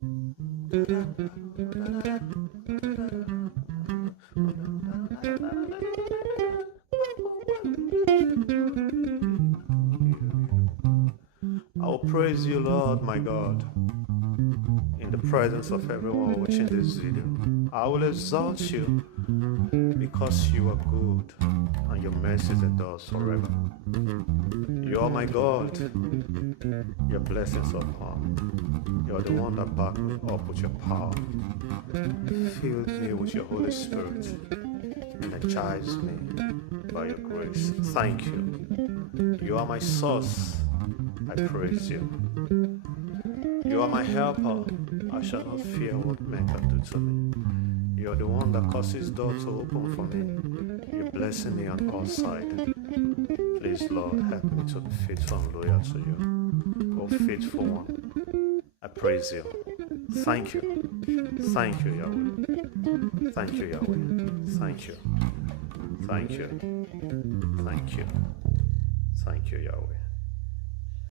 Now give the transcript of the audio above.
I will praise you, Lord, my God, in the presence of everyone watching this video. I will exalt you because you are good and your mercies endure forever. You are my God, your blessings are upon. You are the one that backed me up with your power, filled me with your Holy Spirit, energized me by your grace. Thank you. You are my source. I praise you. You are my helper. I shall not fear what men can do to me. You are the one that causes doors to open for me. You're blessing me on all sides. Please, Lord, help me to be faithful and loyal to you. Oh, faithful one, I praise you. Thank you. Thank you, Yahweh. Thank you, Yahweh. Thank you. Thank you. Thank you. Thank you, Yahweh.